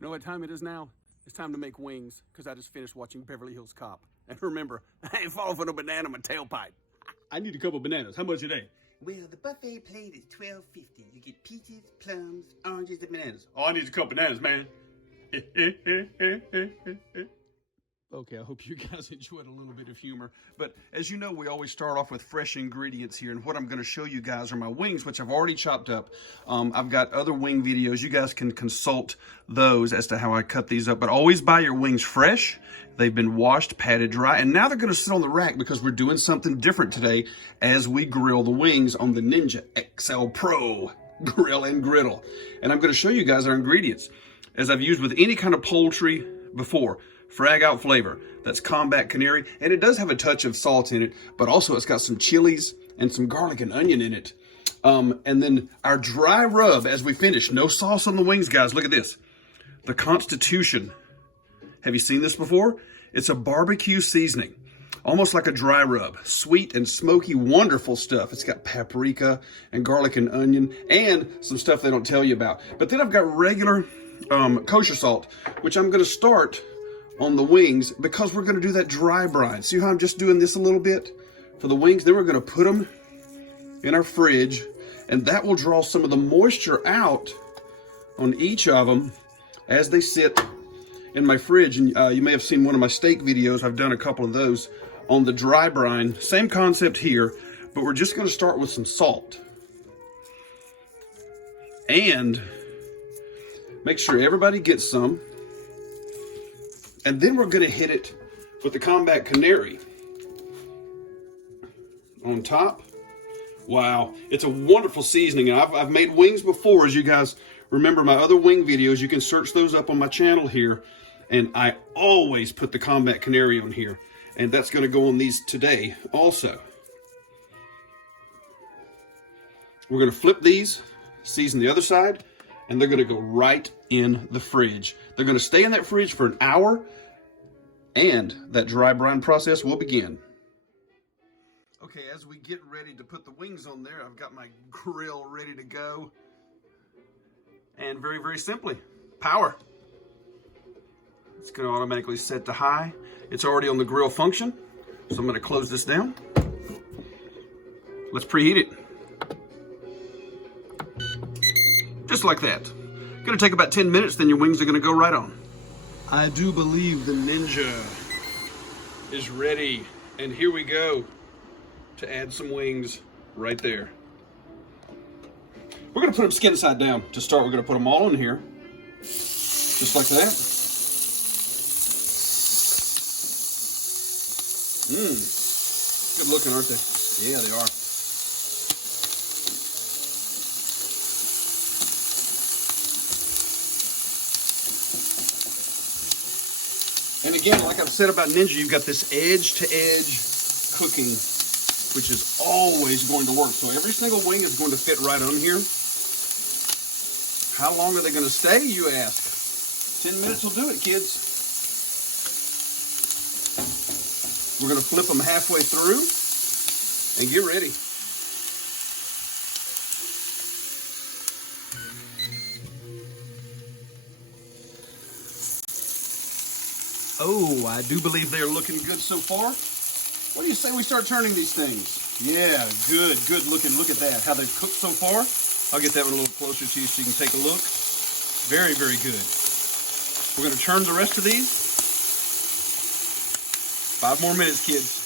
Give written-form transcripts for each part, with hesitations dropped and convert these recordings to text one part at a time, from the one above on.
You know what time it is now? It's time to make wings, because I just finished watching Beverly Hills Cop. And remember, I ain't falling for no banana in my tailpipe. I need a couple bananas. How much are they? Well, the buffet plate is $12.50. You get peaches, plums, oranges, and bananas. Oh, I need a couple bananas, man. Okay, I hope you guys enjoyed a little bit of humor. But as you know, we always start off with fresh ingredients here. And what I'm going to show you guys are my wings, which I've already chopped up. I've got other wing videos. You guys can consult those as to how I cut these up. But always buy your wings fresh. They've been washed, patted dry. And now they're going to sit on the rack because we're doing something different today as we grill the wings on the Ninja XL Pro Grill and Griddle. And I'm going to show you guys our ingredients. As I've used with any kind of poultry before. Frag Out Flavor, that's Combat Canary, and it does have a touch of salt in it, but also it's got some chilies and some garlic and onion in it. And then our dry rub as we finish. No sauce on the wings, guys. Look at this. The Constitution. Have you seen this before? It's a barbecue seasoning, almost like a dry rub. Sweet and smoky, wonderful stuff. It's got paprika and garlic and onion and some stuff they don't tell you about. But then I've got regular kosher salt, which I'm going to start on the wings because we're going to do that dry brine. See how I'm just doing this a little bit for the wings? Then we're going to put them in our fridge, and that will draw some of the moisture out on each of them as they sit in my fridge. And you may have seen one of my steak videos. I've done a couple of those on the dry brine. Same concept here, but we're just going to start with some salt. And make sure everybody gets some. And then we're going to hit it with the Combat Canary on top. Wow, it's a wonderful seasoning. And I've made wings before, as you guys remember my other wing videos. You can search those up on my channel here. And I always put the Combat Canary on here. And that's going to go on these today also. We're going to flip these, season the other side, and they're going to go right in the fridge. They're going to stay in that fridge for an hour, and that dry brine process will begin. Okay, as we get ready to put the wings on there, I've got my grill ready to go. And very, very simply, power. It's going to automatically set to high. It's already on the grill function, so I'm going to close this down. Let's preheat it. Just like that. Gonna take about 10 minutes, then your wings are gonna go right on. I do believe the Ninja is ready. And here we go to add some wings right there. We're gonna put them skin side down. To start, we're gonna put them all in here. Just like that. Good looking, aren't they? Yeah, they are. And again, like I've said about Ninja, you've got this edge-to-edge cooking, which is always going to work. So every single wing is going to fit right on here. How long are they going to stay, you ask? 10 minutes will do it, kids. We're going to flip them halfway through and get ready. Oh, I do believe they're looking good so far. What do you say we start turning these things? Yeah, good looking. Look at that, how they've cooked so far. I'll get that one a little closer to you so you can take a look. Very, very good. We're going to turn the rest of these. 5 more minutes, kids.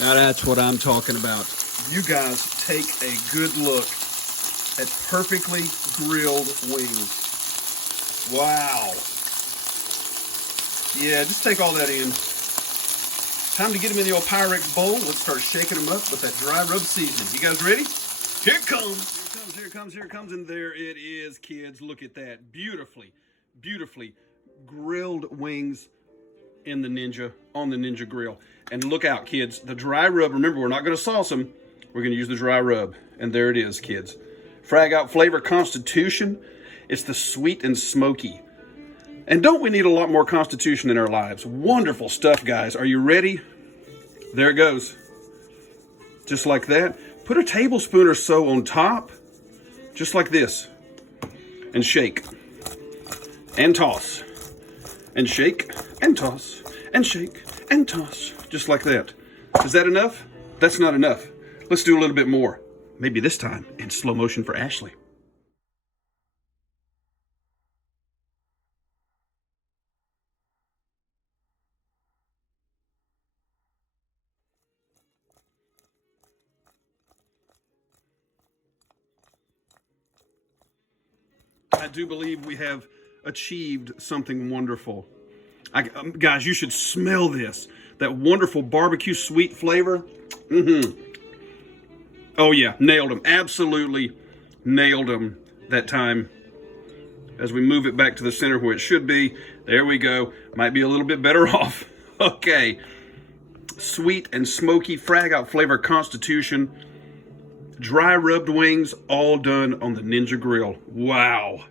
Now that's what I'm talking about. You guys take a good look at perfectly grilled wings. Wow. Yeah, just take all that in. Time to get them in the old Pyrex bowl. Let's start shaking them up with that dry rub seasoning. You guys ready? Here it comes. Here it comes, and there it is, kids. Look at that. Beautifully grilled wings in the Ninja, on the Ninja grill. And look out, kids, the dry rub. Remember, we're not going to sauce them. We're going to use the dry rub. And there it is, kids. Frag Out Flavor Constitution. It's the sweet and smoky And don't we need a lot more Constitution in our lives? Wonderful stuff, guys. Are you ready? There it goes. Just like that. Put a tablespoon or so on top, just like this. And shake. And toss. And shake. And toss. And shake. And toss. Just like that. Is that enough? That's not enough. Let's do a little bit more. Maybe this time in slow motion for Ashley. I do believe we have achieved something wonderful. Guys, you should smell this. That wonderful barbecue sweet flavor. Oh yeah, nailed them. Absolutely nailed them that time. As we move it back to the center where it should be. There we go. Might be a little bit better off. Okay. Sweet and smoky Frag Out Flavor Constitution. Dry rubbed wings, all done on the Ninja Grill. Wow.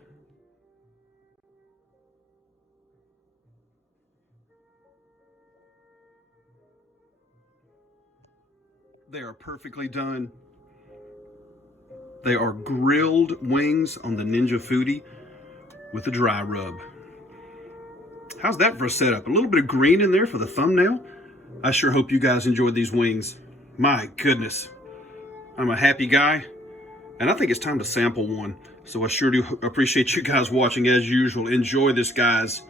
They are perfectly done. They are grilled wings on the Ninja Foodi with a dry rub. How's that for a setup? A little bit of green in there for the thumbnail. I sure hope you guys enjoyed these wings. My goodness. I'm a happy guy, and I think it's time to sample one. So I sure do appreciate you guys watching as usual. Enjoy this, guys.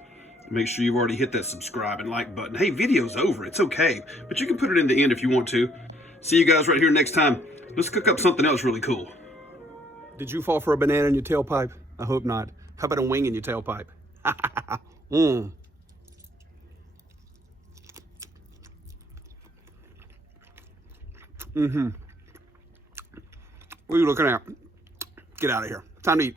Make sure you've already hit that subscribe and like button. Hey, video's over. It's okay, but you can put it in the end if you want to. See you guys right here next time. Let's cook up something else really cool. Did you fall for a banana in your tailpipe? I hope not. How about a wing in your tailpipe? What are you looking at? Get out of here. Time to eat.